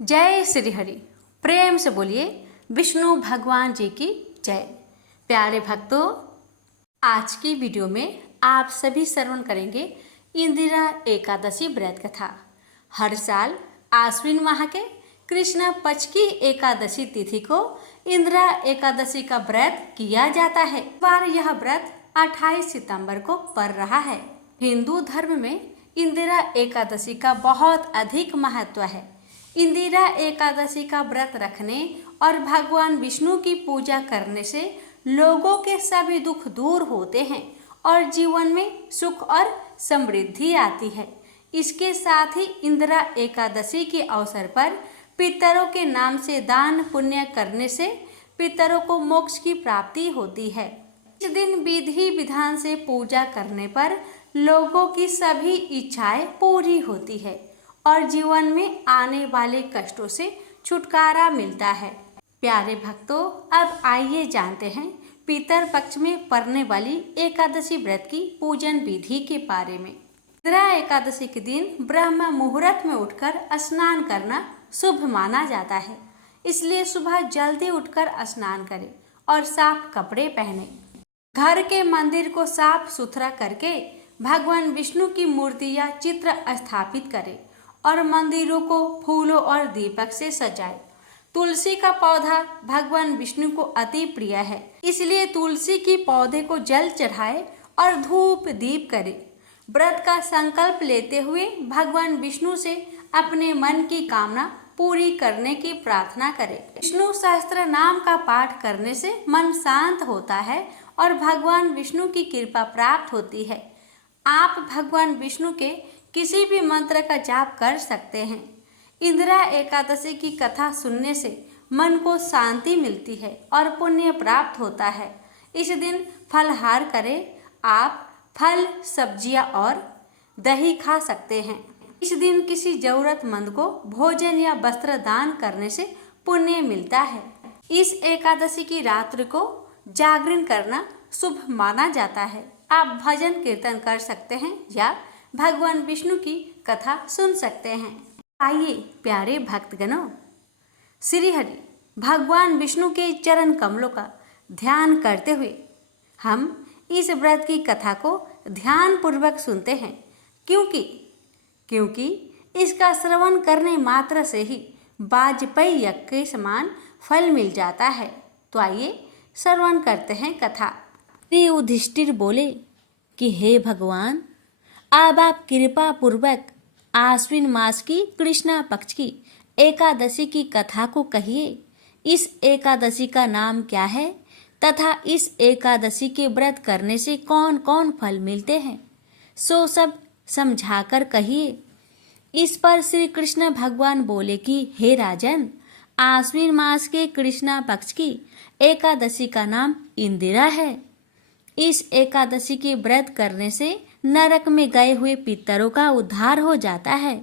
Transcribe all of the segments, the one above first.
जय श्री हरि। प्रेम से बोलिए विष्णु भगवान जी की जय। प्यारे भक्तों, आज की वीडियो में आप सभी श्रवण करेंगे इंदिरा एकादशी व्रत कथा। हर साल आश्विन माह के कृष्ण पक्ष की एकादशी तिथि को इंदिरा एकादशी का व्रत किया जाता है। इस बार यह व्रत 28 सितंबर को पड़ रहा है। हिंदू धर्म में इंदिरा एकादशी का बहुत अधिक महत्व है। इंदिरा एकादशी का व्रत रखने और भगवान विष्णु की पूजा करने से लोगों के सभी दुख दूर होते हैं और जीवन में सुख और समृद्धि आती है। इसके साथ ही इंदिरा एकादशी के अवसर पर पितरों के नाम से दान पुण्य करने से पितरों को मोक्ष की प्राप्ति होती है। इस दिन विधि विधान से पूजा करने पर लोगों की सभी इच्छाएं पूरी होती है और जीवन में आने वाले कष्टों से छुटकारा मिलता है। प्यारे भक्तों, अब आइए जानते हैं पितर पक्ष में पड़ने वाली एकादशी व्रत की पूजन विधि के बारे में। इंदिरा एकादशी के दिन ब्रह्म मुहूर्त में उठकर स्नान करना शुभ माना जाता है, इसलिए सुबह जल्दी उठकर स्नान करें और साफ कपड़े पहने। घर के मंदिर को साफ सुथरा करके भगवान विष्णु की मूर्ति या चित्र स्थापित करें और मंदिरों को फूलों और दीपक से सजाए। तुलसी का पौधा भगवान विष्णु को अति प्रिय है, इसलिए तुलसी की पौधे को जल चढ़ाए और धूप दीप करे। व्रत का संकल्प लेते हुए भगवान विष्णु से अपने मन की कामना पूरी करने की प्रार्थना करें। विष्णु सहस्त्र नाम का पाठ करने से मन शांत होता है और भगवान विष्णु की कृपा प्राप्त होती है। आप भगवान विष्णु के किसी भी मंत्र का जाप कर सकते हैं। इंदिरा एकादशी की कथा सुनने से मन को शांति मिलती है और पुण्य प्राप्त होता है। इस दिन फलहार करें। आप फल, सब्जियां और दही खा सकते हैं। इस दिन किसी जरूरतमंद को भोजन या वस्त्र दान करने से पुण्य मिलता है। इस एकादशी की रात्रि को जागरण करना शुभ माना जाता है। आप भजन कीर्तन कर सकते हैं या भगवान विष्णु की कथा सुन सकते हैं। आइए प्यारे भक्तगणों, श्री हरि भगवान विष्णु के चरण कमलों का ध्यान करते हुए हम इस व्रत की कथा को ध्यान पूर्वक सुनते हैं, क्योंकि इसका श्रवण करने मात्र से ही वाजपेयी यज्ञ के समान फल मिल जाता है। तो आइए श्रवण करते हैं कथा। श्री युधिष्ठिर बोले कि हे भगवान, अब आप कृपा पूर्वक आश्विन मास की कृष्णा पक्ष की एकादशी की कथा को कहिए। इस एकादशी का नाम क्या है तथा इस एकादशी के व्रत करने से कौन कौन फल मिलते हैं, सो सब समझाकर कहिए। इस पर श्री कृष्ण भगवान बोले कि हे राजन, आश्विन मास के कृष्णा पक्ष की एकादशी का नाम इंदिरा है। इस एकादशी के व्रत करने से नरक में गए हुए पितरों का उद्धार हो जाता है।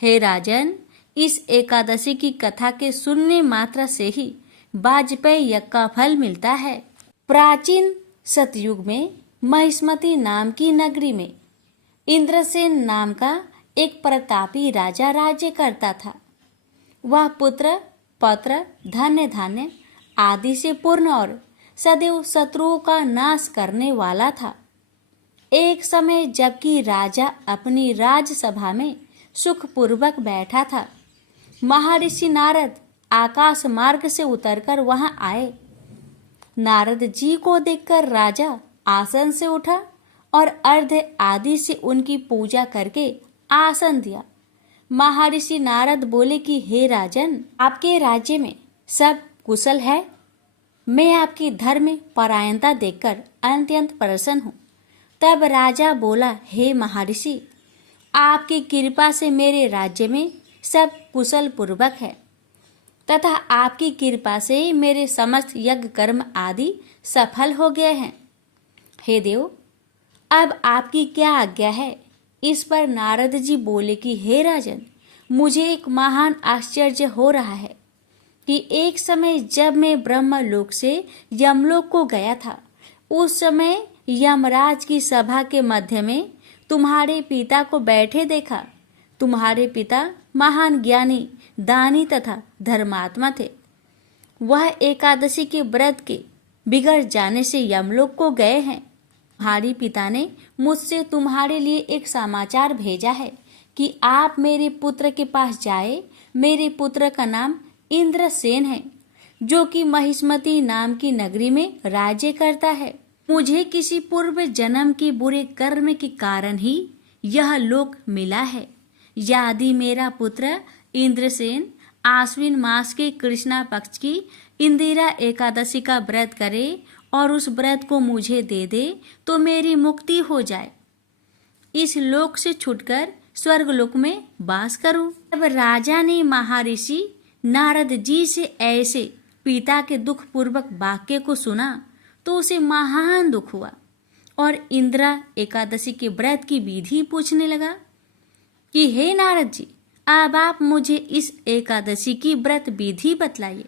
हे राजन, इस एकादशी की कथा के सुनने मात्र से ही वाजपेयी यज्ञ का फल मिलता है। प्राचीन सतयुग में महिष्मती नाम की नगरी में इंद्रसेन नाम का एक प्रतापी राजा राज्य करता था। वह पुत्र, पौत्र, धन्य धान्य आदि से पूर्ण और सदैव शत्रुओं का नाश करने वाला था। एक समय जबकि राजा अपनी राजसभा में सुखपूर्वक बैठा था, महर्षि नारद आकाश मार्ग से उतरकर वहां आए। नारद जी को देखकर राजा आसन से उठा और अर्घ्य आदि से उनकी पूजा करके आसन दिया। महर्षि नारद बोले कि हे राजन, आपके राज्य में सब कुशल है। मैं आपकी धर्म परायणता देखकर अत्यंत प्रसन्न हूँ। तब राजा बोला, हे महर्षि, आपकी कृपा से मेरे राज्य में सब कुशल पूर्वक है तथा आपकी कृपा से मेरे समस्त यज्ञ कर्म आदि सफल हो गए हैं। हे देव, अब आपकी क्या आज्ञा है। इस पर नारद जी बोले कि हे राजन, मुझे एक महान आश्चर्य हो रहा है कि एक समय जब मैं ब्रह्मलोक से यमलोक को गया था, उस समय यमराज की सभा के मध्य में तुम्हारे पिता को बैठे देखा। तुम्हारे पिता महान ज्ञानी दानी तथा धर्मात्मा थे। वह एकादशी के व्रत के बिगड़ जाने से यमलोक को गए हैं। तुम्हारी पिता ने मुझसे तुम्हारे लिए एक समाचार भेजा है कि आप मेरे पुत्र के पास जाए। मेरे पुत्र का नाम इंद्रसेन है, जो कि महिष्मती नाम की नगरी में राज्य करता है। मुझे किसी पूर्व जन्म के बुरे कर्म के कारण ही यह लोक मिला है। यदि मेरा पुत्र इंद्रसेन आश्विन मास के कृष्णा पक्ष की इंदिरा एकादशी का व्रत करे और उस व्रत को मुझे दे दे तो मेरी मुक्ति हो जाए, इस लोक से छूटकर स्वर्गलोक में वास करूं। तब राजा ने महर्षि नारद जी से ऐसे पिता के दुख पूर्वक वाक्य को सुना तो उसे महान दुख हुआ और इंदिरा एकादशी के व्रत की विधि पूछने लगा कि हे नारद जी, अब आप मुझे इस एकादशी की व्रत विधि बतलाइए।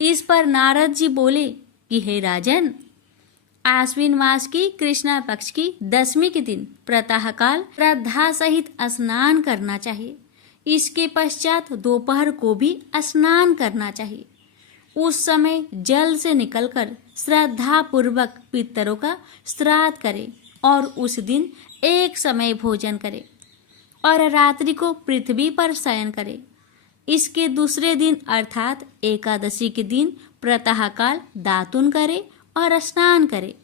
इस पर नारद जी बोले कि हे राजन, आश्विन मास की कृष्णा पक्ष की 10वीं के दिन प्रातःकाल श्रद्धा सहित स्नान करना चाहिए। इसके पश्चात दोपहर को भी स्नान करना चाहिए। उस समय जल से निकलकर श्रद्धा पूर्वक पितरों का श्राद्ध करे और उस दिन एक समय भोजन करे और रात्रि को पृथ्वी पर शयन करे। इसके दूसरे दिन अर्थात एकादशी के दिन प्रातःकाल दातुन करे और स्नान करे।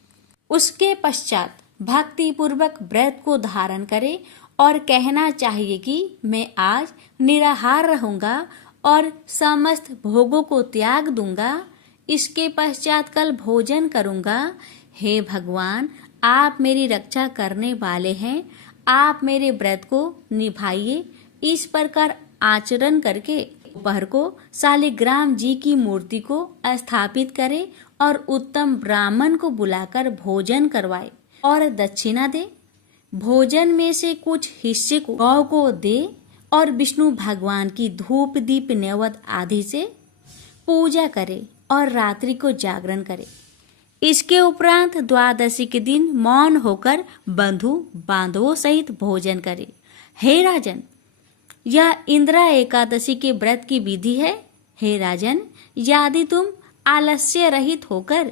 उसके पश्चात भक्ति पूर्वक व्रत को धारण करे और कहना चाहिए कि मैं आज निराहार रहूंगा और समस्त भोगों को त्याग दूंगा। इसके पश्चात कल भोजन करूंगा। हे भगवान, आप मेरी रक्षा करने वाले हैं, आप मेरे व्रत को निभाइए। इस प्रकार आचरण करके दोपहर को शालिग्राम जी की मूर्ति को स्थापित करे और उत्तम ब्राह्मण को बुलाकर भोजन करवाए और दक्षिणा दे। भोजन में से कुछ हिस्से को गौ को दे और विष्णु भगवान की धूप दीप नैवेद्य आदि से पूजा करे और रात्रि को जागरण करे। इसके उपरांत द्वादशी के दिन मौन होकर बंधु बांधवों सहित भोजन करे। हे राजन, यह इंदिरा एकादशी के व्रत की विधि है। हे राजन, यदि तुम आलस्य रहित होकर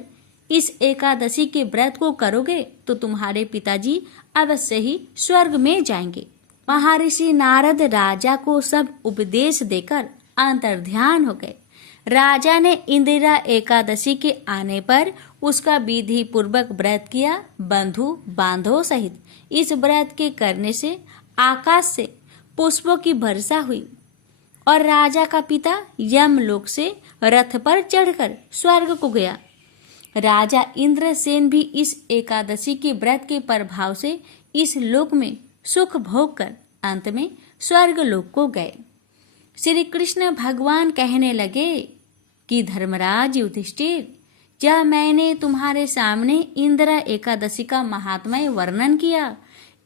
इस एकादशी के व्रत को करोगे तो तुम्हारे पिताजी अवश्य ही स्वर्ग में जाएंगे। महर्षि नारद राजा को सब उपदेश देकर अंतर्ध्यान हो गए। राजा ने इंदिरा एकादशी के आने पर उसका विधि पूर्वक व्रत किया। बंधु बांधवों सहित इस व्रत के करने से आकाश से पुष्पों की वर्षा हुई और राजा का पिता यमलोक से रथ पर चढ़कर स्वर्ग को गया। राजा इंद्रसेन भी इस एकादशी के व्रत के प्रभाव से इस लोक में सुख भोग कर अंत में स्वर्ग लोक को गए। श्री कृष्ण भगवान कहने लगे कि धर्मराज युधिष्ठिर, क्या मैंने तुम्हारे सामने इंदिरा एकादशी का महात्म्य वर्णन किया।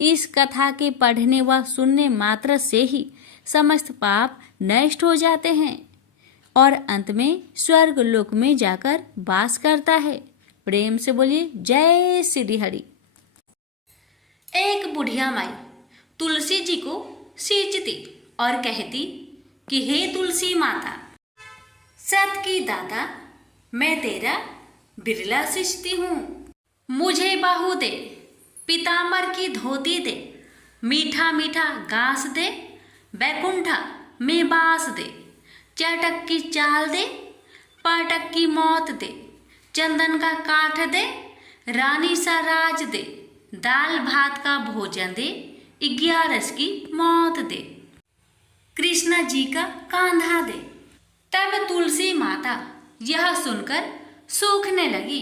इस कथा के पढ़ने व सुनने मात्र से ही समस्त पाप नष्ट हो जाते हैं और अंत में स्वर्ग लोक में जाकर वास करता है। प्रेम से बोलिए जय श्री हरि। एक बुढ़िया माई तुलसी जी को सींचती और कहती कि हे तुलसी माता, सत की दाता, मैं तेरा बिरला सींचती हूँ। मुझे बाहु दे, पीतांबर की धोती दे, मीठा मीठा घास दे, बैकुंठा में बास दे, चटक की चाल दे, पाटक की मौत दे, चंदन का काठ दे, रानी सा राज दे, दाल भात का भोजन दे, 11 की मौत दे, कृष्णा जी का कांधा दे। तब तुलसी माता यह सुनकर सूखने लगी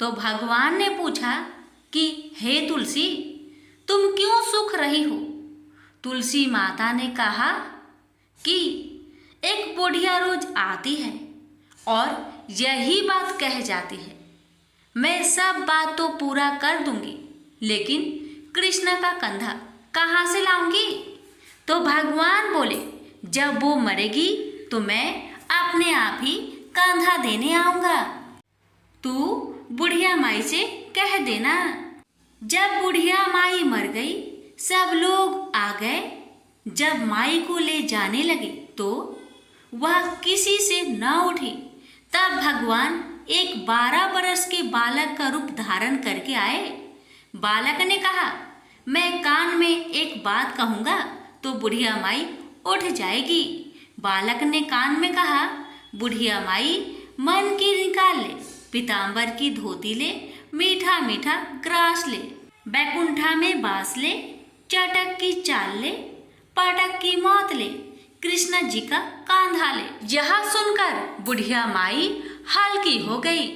तो भगवान ने पूछा कि हे तुलसी, तुम क्यों सूख रही हो। तुलसी माता ने कहा कि एक बुढ़िया रोज आती है और यही बात कह जाती है, मैं सब बात तो पूरा कर दूंगी, लेकिन कृष्ण का कंधा कहाँ से लाऊंगी। तो भगवान बोले, जब वो मरेगी तो मैं अपने आप ही कंधा देने आऊंगा। तू बुढ़िया माई से कह देना। जब बुढ़िया माई मर गई, सब लोग आ गए। जब माई को ले जाने लगे तो वह किसी से न उठी। तब भगवान एक 12 बरस के बालक का रूप धारण करके आए। बालक ने कहा, मैं कान में एक बात कहूँगा तो बुढ़िया माई उठ जाएगी। बालक ने कान में कहा, बुढ़िया माई मन की निकाल ले, पीताम्बर की धोती ले, मीठा मीठा ग्रास ले, बैकुंठा में बास ले, चटक की चाल ले, पाठक की मौत ले, कृष्ण जी का कांधा ले। यह सुनकर बुढ़िया माई हल्की हो गई।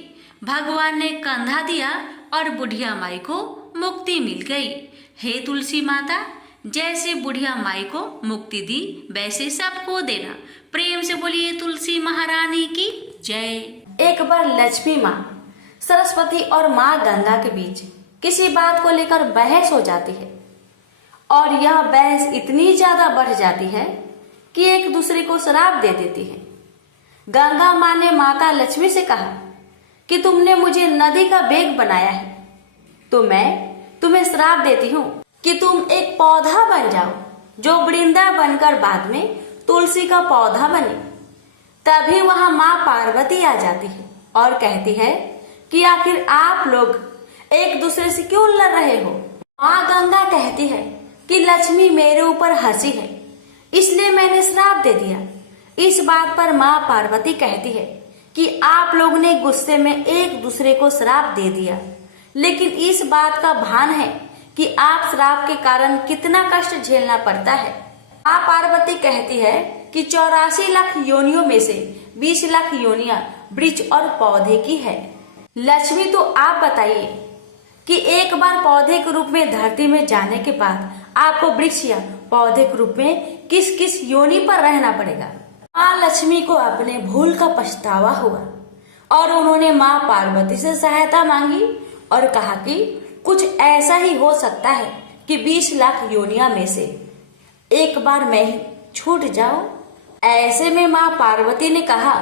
भगवान ने कंधा दिया और बुढ़िया माई को मुक्ति मिल गई। हे तुलसी माता, जैसे बुढ़िया माई को मुक्ति दी वैसे सबको देना। प्रेम से बोलिए तुलसी महारानी की जय। एक बार लक्ष्मी माँ, सरस्वती और माँ गंगा के बीच किसी बात को लेकर बहस हो जाती है और यह बहस इतनी ज्यादा बढ़ जाती है कि एक दूसरे को श्राप दे देती है। गंगा माँ ने माता लक्ष्मी से कहा कि तुमने मुझे नदी का बेग बनाया है, तो मैं तुम्हें श्राप देती हूँ कि तुम एक पौधा बन जाओ जो वृंदा बनकर बाद में तुलसी का पौधा बने। तभी वहां माँ पार्वती आ जाती है और कहती है कि आखिर आप लोग एक दूसरे से क्यों लड़ रहे हो। माँ गंगा कहती है कि लक्ष्मी मेरे ऊपर हंसी है, इसलिए मैंने श्राप दे दिया। इस बात पर माँ पार्वती कहती है कि आप लोग ने गुस्से में एक दूसरे को श्राप दे दिया, लेकिन इस बात का भान है कि आप श्राप के कारण कितना कष्ट झेलना पड़ता है। माँ पार्वती कहती है कि 84 लाख योनियों में से 20 लाख योनियां वृक्ष और पौधे की है। लक्ष्मी, तो आप बताइए कि एक बार पौधे के रूप में धरती में जाने के बाद आपको वृक्ष या पौधे के रूप में किस किस योनि पर रहना पड़ेगा। माँ लक्ष्मी को अपने भूल का पछतावा हुआ और उन्होंने माँ पार्वती से सहायता मांगी और कहा कि कुछ ऐसा ही हो सकता है कि 20 लाख योनिया में से एक बार मैं ही छूट जाऊं। ऐसे में माँ पार्वती ने कहा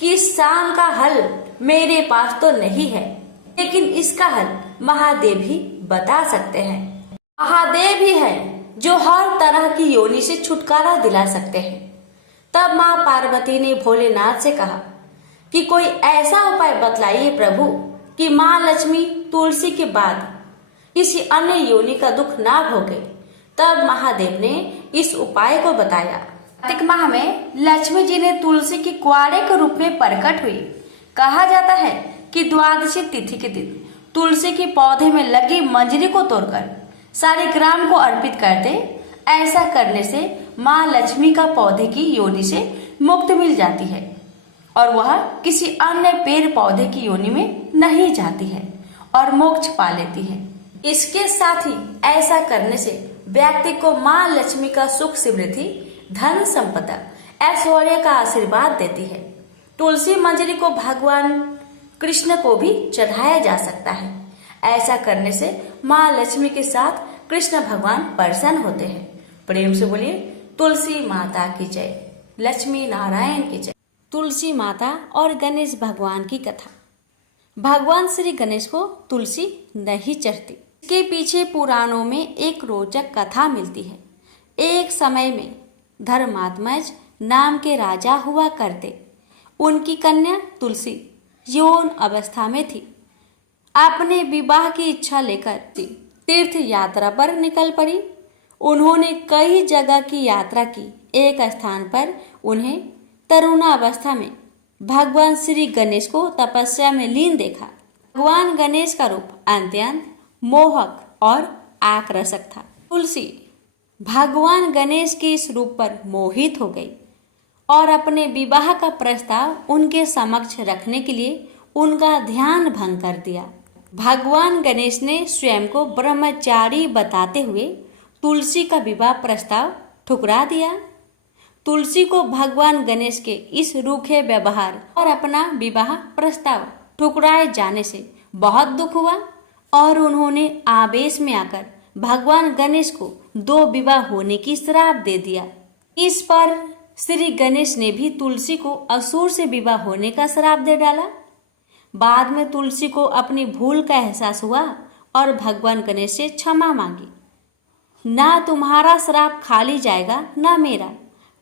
कि इस शाम का हल मेरे पास तो नहीं है, लेकिन इसका हल महादेव ही बता सकते हैं। महादेव ही है जो हर तरह की योनि से छुटकारा दिला सकते हैं। तब माँ पार्वती ने भोलेनाथ से कहा कि कोई ऐसा उपाय बतलाइए प्रभु कि माँ लक्ष्मी तुलसी के बाद किसी अन्य योनि का दुख ना भोगे। तब महादेव ने इस उपाय को बताया। कार्तिक माह में लक्ष्मी जी ने तुलसी की कुआरे के रूप में प्रकट हुई। कहा जाता है कि द्वादशी तिथि के दिन तुलसी के पौधे में लगी मंजरी को तोड़कर सारे ग्राम को अर्पित कर दे। ऐसा करने से माँ लक्ष्मी का पौधे की योनि से मुक्ति मिल जाती है और वह किसी अन्य पेड़ पौधे की योनि में नहीं जाती है और मोक्ष पा लेती है। इसके साथ ही ऐसा करने से व्यक्ति को माँ लक्ष्मी का सुख समृद्धि, धन संपदा, ऐश्वर्य का आशीर्वाद देती है। तुलसी मंजरी को भगवान कृष्ण को भी चढ़ाया जा सकता है। ऐसा करने से माँ लक्ष्मी के साथ कृष्ण भगवान प्रसन्न होते हैं। प्रेम से बोलिए तुलसी माता की जय, लक्ष्मी नारायण की जय। तुलसी माता और गणेश भगवान की कथा। भगवान श्री गणेश को तुलसी नहीं चढ़ती। इसके पीछे पुराणों में एक रोचक कथा मिलती है। एक समय में धर्मात्मज नाम के राजा हुआ करते। उनकी कन्या तुलसी यौन अवस्था में थी। अपने विवाह की इच्छा लेकर तीर्थ यात्रा पर निकल पड़ी। उन्होंने कई जगह की यात्रा की। एक स्थान पर उन्हें तरुणावस्था में भगवान श्री गणेश को तपस्या में लीन देखा। भगवान गणेश का रूप अत्यंत मोहक और आकर्षक था। तुलसी भगवान गणेश के इस रूप पर मोहित हो गई और अपने विवाह का प्रस्ताव उनके समक्ष रखने के लिए उनका ध्यान भंग कर दिया। भगवान गणेश ने स्वयं को ब्रह्मचारी बताते हुए तुलसी का विवाह प्रस्ताव ठुकरा दिया। तुलसी को भगवान गणेश के इस रूखे व्यवहार और अपना विवाह प्रस्ताव ठुकराए जाने से बहुत दुख हुआ और उन्होंने आवेश में आकर भगवान गणेश को 2 विवाह होने की श्राप दे दिया। इस पर श्री गणेश ने भी तुलसी को असुर से विवाह होने का श्राप दे डाला। बाद में तुलसी को अपनी भूल का एहसास हुआ और भगवान गणेश से क्षमा मांगी। ना तुम्हारा श्राप खाली जाएगा ना मेरा।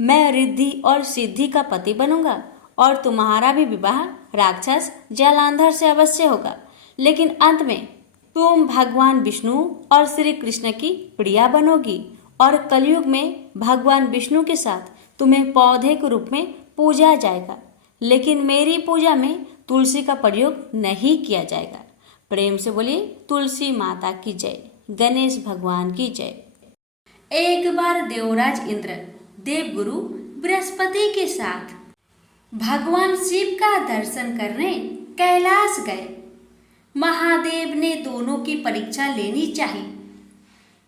मैं रिद्धि और सिद्धि का पति बनूंगा और तुम्हारा भी विवाह राक्षस जलांधर से अवश्य होगा, लेकिन अंत में तुम भगवान विष्णु और श्री कृष्ण की प्रिया बनोगी और कलयुग में भगवान विष्णु के साथ तुम्हें पौधे के रूप में पूजा जाएगा, लेकिन मेरी पूजा में तुलसी का प्रयोग नहीं किया जाएगा। प्रेम से बोलिए तुलसी माता की जय, गणेश भगवान की जय। एक बार देवराज इंद्र देवगुरु बृहस्पति के साथ भगवान शिव का दर्शन करने कैलाश गए। महादेव ने दोनों की परीक्षा लेनी चाहिए,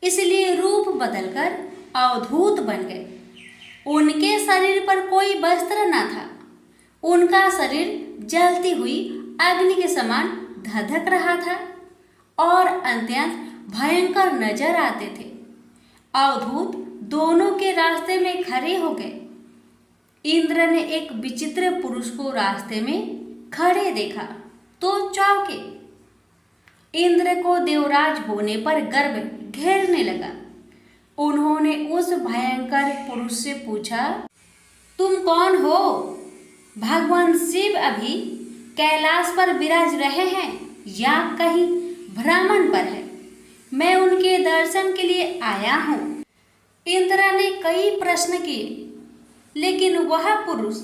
इसलिए रूप बदलकर अवधूत बन गए। उनके शरीर पर कोई वस्त्र न था, उनका शरीर जलती हुई अग्नि के समान धधक रहा था और अत्यंत भयंकर नजर आते थे। अवधूत दोनों के रास्ते में खड़े हो गए। इंद्र ने एक विचित्र पुरुष को रास्ते में खड़े देखा तो चौंके। इंद्र को देवराज होने पर गर्व घेरने लगा। उन्होंने उस भयंकर पुरुष से पूछा, तुम कौन हो? भगवान शिव अभी कैलाश पर विराज रहे हैं या कहीं भ्रमण पर है? मैं उनके दर्शन के लिए आया हूँ। इंद्र ने कई प्रश्न किए, लेकिन वह पुरुष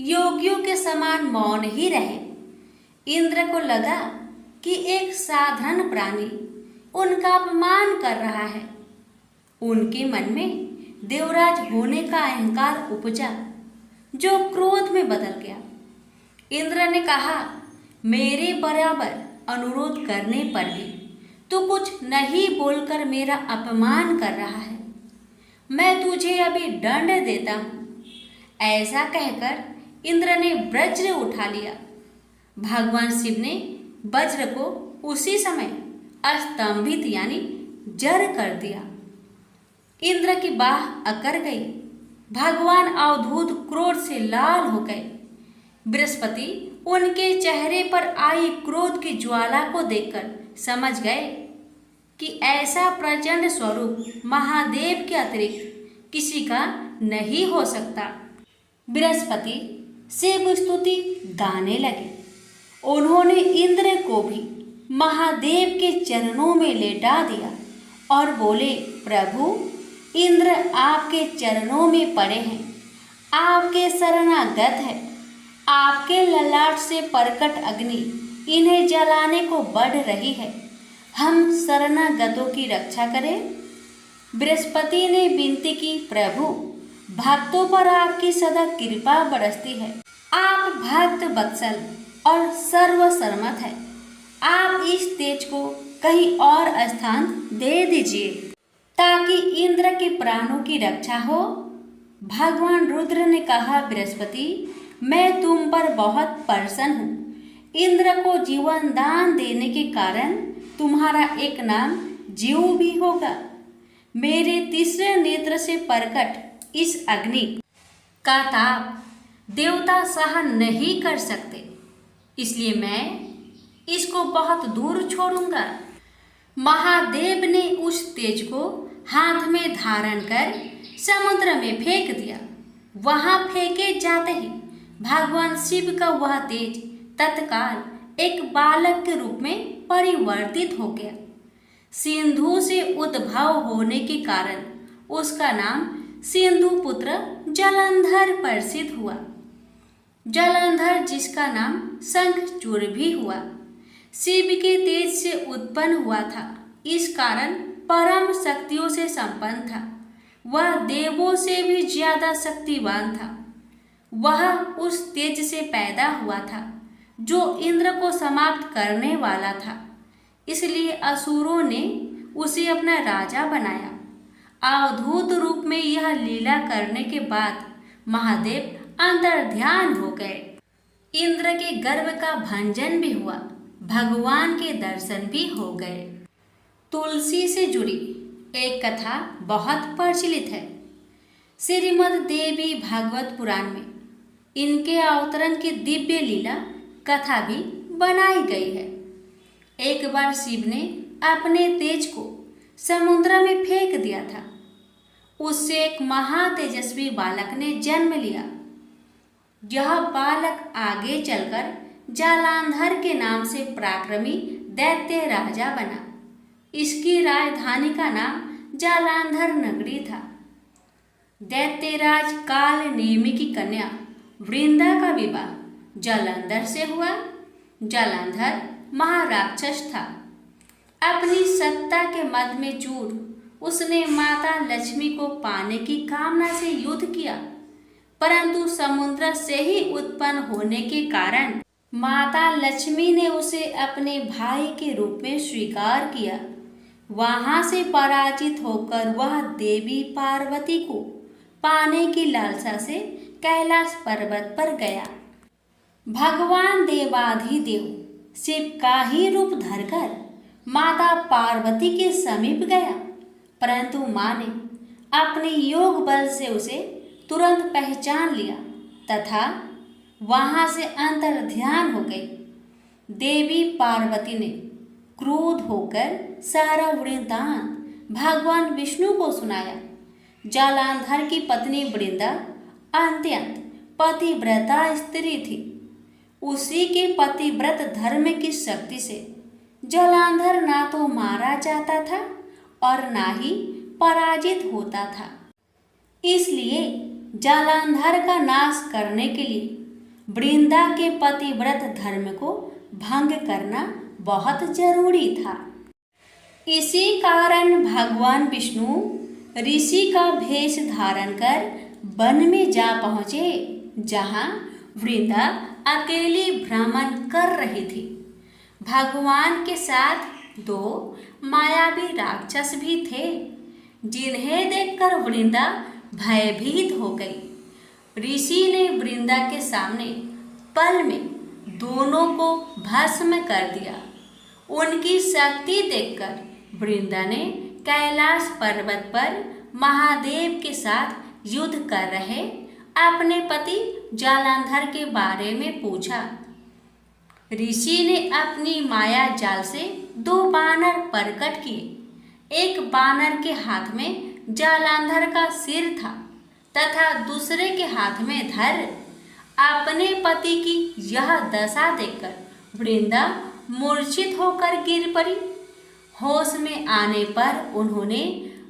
योगियों के समान मौन ही रहे। इंद्र को लगा कि एक साधारण प्राणी उनका अपमान कर रहा है। उनके मन में देवराज होने का अहंकार उपजा, जो क्रोध में बदल गया। इंद्र ने कहा, मेरे बराबर अनुरोध करने पर भी तू कुछ नहीं बोलकर मेरा अपमान कर रहा है। मैं तुझे अभी दंड देता हूँ। ऐसा कहकर इंद्र ने वज्र उठा लिया। भगवान शिव ने वज्र को उसी समय अस्तंभित यानी जड़ कर दिया। इंद्र की बाह अकड़ गई। भगवान अवधूत क्रोध से लाल हो गए। बृहस्पति उनके चेहरे पर आई क्रोध की ज्वाला को देखकर समझ गए कि ऐसा प्रचंड स्वरूप महादेव के अतिरिक्त किसी का नहीं हो सकता। बृहस्पति शिव स्तुति गाने लगे। उन्होंने इंद्र को भी महादेव के चरणों में लेटा दिया और बोले, प्रभु, इंद्र आपके चरणों में पड़े हैं, आपके शरणागत है। आपके ललाट से प्रकट अग्नि इन्हें जलाने को बढ़ रही है। हम शरणागतों की रक्षा करें। बृहस्पति ने विनती की, प्रभु, भक्तों पर आपकी सदा कृपा बरसती है। आप भक्त वत्सल और सर्वसम्मत है। आप इस तेज को कहीं और स्थान दे दीजिए ताकि इंद्र के प्राणों की रक्षा हो। भगवान रुद्र ने कहा, बृहस्पति, मैं तुम पर बहुत प्रसन्न हूँ। इंद्र को जीवन दान देने के कारण तुम्हारा एक नाम जीव भी होगा। मेरे तीसरे नेत्र से प्रकट इस अग्नि का ताप देवता सहन नहीं कर सकते, इसलिए मैं इसको बहुत दूर छोड़ूंगा। महादेव ने उस तेज को हाथ में धारण कर समुद्र में फेंक दिया। वहां फेंके जाते ही भगवान शिव का वह तेज तत्काल एक बालक के रूप में परिवर्तित हो गया। सिंधु से उद्भव होने के कारण उसका नाम सिंधु पुत्र जलंधर प्रसिद्ध हुआ। जलंधर जिसका नाम शंखचूड़ भी हुआ, शिव के तेज से उत्पन्न हुआ था। इस कारण परम शक्तियों से संपन्न था। वह देवों से भी ज्यादा शक्तिवान था। वह उस तेज से पैदा हुआ था जो इंद्र को समाप्त करने वाला था। इसलिए असुरों ने उसे अपना राजा बनाया। अवधूत रूप में यह लीला करने के बाद महादेव अंतर्ध्यान हो गए। इंद्र के गर्व का भंजन भी हुआ, भगवान के दर्शन भी हो गए। तुलसी से जुड़ी एक कथा बहुत प्रचलित है। श्रीमद् देवी भागवत पुराण में इनके अवतरण की दिव्य लीला कथा भी बनाई गई है। एक बार शिव ने अपने तेज को समुद्र में फेंक दिया था। उससे एक महातेजस्वी बालक ने जन्म लिया। यह बालक आगे चलकर जालंधर के नाम से पराक्रमी दैत्य राजा बना। इसकी राजधानी का नाम जालंधर नगरी था। दैत्यराज काल नेमि की कन्या वृंदा का विवाह जालंधर से हुआ। जालंधर महाराक्षस था। अपनी सत्ता के मद में चूर उसने माता लक्ष्मी को पाने की कामना से युद्ध किया, परंतु समुद्र से ही उत्पन्न होने के कारण माता लक्ष्मी ने उसे अपने भाई के रूप में स्वीकार किया। वहां से पराजित होकर वह देवी पार्वती को पाने की लालसा से कैलाश पर्वत पर गया। भगवान देवाधिदेव शिव का ही रूप धरकर माता पार्वती के समीप गया, परंतु मां ने अपने योग बल से उसे तुरंत पहचान लिया तथा वहां से अंतर्ध्यान हो गई। देवी पार्वती ने क्रोध होकर सारा वृत्तांत भगवान विष्णु को सुनाया। जालंधर की पत्नी वृंदा अत्यंत पतिव्रता स्त्री थी। उसी के पतिव्रत धर्म की शक्ति से जालंधर ना तो मारा जाता था और ना ही पराजित होता था। इसलिए जालंधर का नाश करने के लिए वृंदा के पतिव्रत धर्म को भंग करना बहुत जरूरी था। इसी कारण भगवान विष्णु ऋषि का भेष धारण कर वन में जा पहुँचे, जहाँ वृंदा अकेली भ्रमण कर रही थी। भगवान के साथ दो मायावी राक्षस भी थे, जिन्हें देखकर वृंदा भयभीत हो गई। ऋषि ने वृंदा के सामने पल में दोनों को भस्म कर दिया। उनकी शक्ति देखकर वृंदा ने कैलाश पर्वत पर महादेव के साथ युद्ध कर रहे अपने पति जालंधर के बारे में पूछा। ऋषि ने अपनी माया जाल से दो बानर प्रकट किए। एक बानर के हाथ में जालंधर का सिर था तथा दूसरे के हाथ में धर। अपने पति की यह दशा देखकर वृंदा मूर्छित होकर गिर पड़ी। होश में आने पर उन्होंने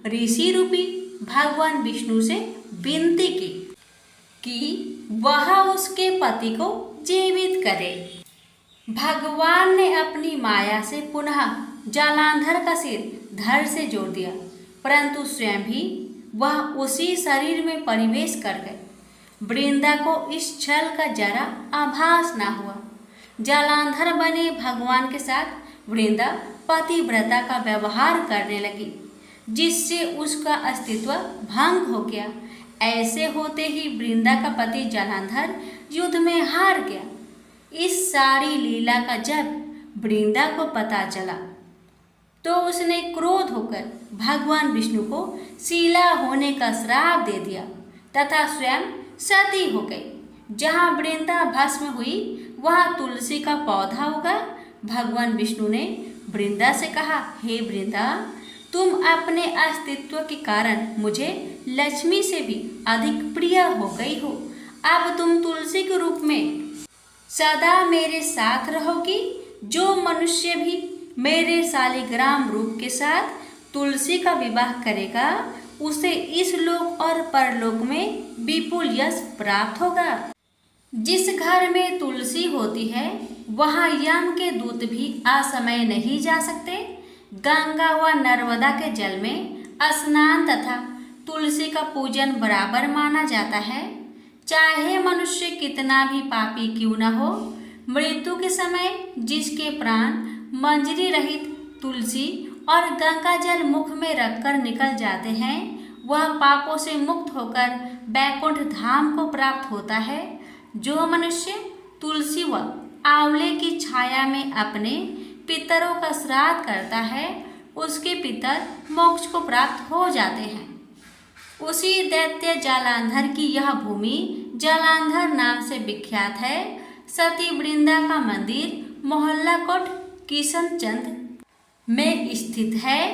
ऋषि रूपी भगवान विष्णु से विनती की कि वह उसके पति को जीवित करे। भगवान ने अपनी माया से पुनः जालंधर का सिर धड़ से जोड़ दिया, परंतु स्वयं भी वह उसी शरीर में प्रवेश कर गए। वृंदा को इस छल का जरा आभास न हुआ। जालंधर बने भगवान के साथ वृंदा पतिव्रता का व्यवहार करने लगी, जिससे उसका अस्तित्व भंग हो गया। ऐसे होते ही वृंदा का पति जालंधर युद्ध में हार गया। इस सारी लीला का जब वृंदा को पता चला तो उसने क्रोध होकर भगवान विष्णु को शीला होने का श्राप दे दिया तथा स्वयं सती हो गई। जहाँ वृंदा भस्म हुई वहाँ तुलसी का पौधा उगा। भगवान विष्णु ने वृंदा से कहा, हे वृंदा, तुम अपने अस्तित्व के कारण मुझे लक्ष्मी से भी अधिक प्रिय हो गई हो। अब तुम तुलसी के रूप में सदा मेरे साथ रहोगी। जो मनुष्य भी मेरे शालिग्राम रूप के साथ तुलसी का विवाह करेगा उसे इस लोक और परलोक में विपुल यश प्राप्त होगा। जिस घर में तुलसी होती है वहाँ यम के दूत भी असमय नहीं जा सकते। गंगा व नर्मदा के जल में स्नान तथा तुलसी का पूजन बराबर माना जाता है। चाहे मनुष्य कितना भी पापी क्यों न हो, मृत्यु के समय जिसके प्राण मंजरी रहित तुलसी और गंगा जल मुख में रखकर निकल जाते हैं, वह पापों से मुक्त होकर बैकुंठ धाम को प्राप्त होता है। जो मनुष्य तुलसी व आंवले की छाया में अपने पितरों का श्राद्ध करता है, उसके पितर मोक्ष को प्राप्त हो जाते हैं। उसी दैत्य जालंधर की यह भूमि जालंधर नाम से विख्यात है। सती वृंदा का मंदिर मोहल्ला कोट किशनचंद में स्थित है।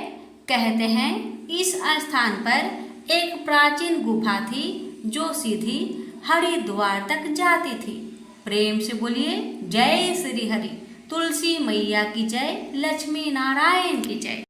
कहते हैं इस स्थान पर एक प्राचीन गुफा थी जो सीधी हरिद्वार तक जाती थी। प्रेम से बोलिए जय श्री हरि। तुलसी मैया की जय, लक्ष्मी नारायण की जय।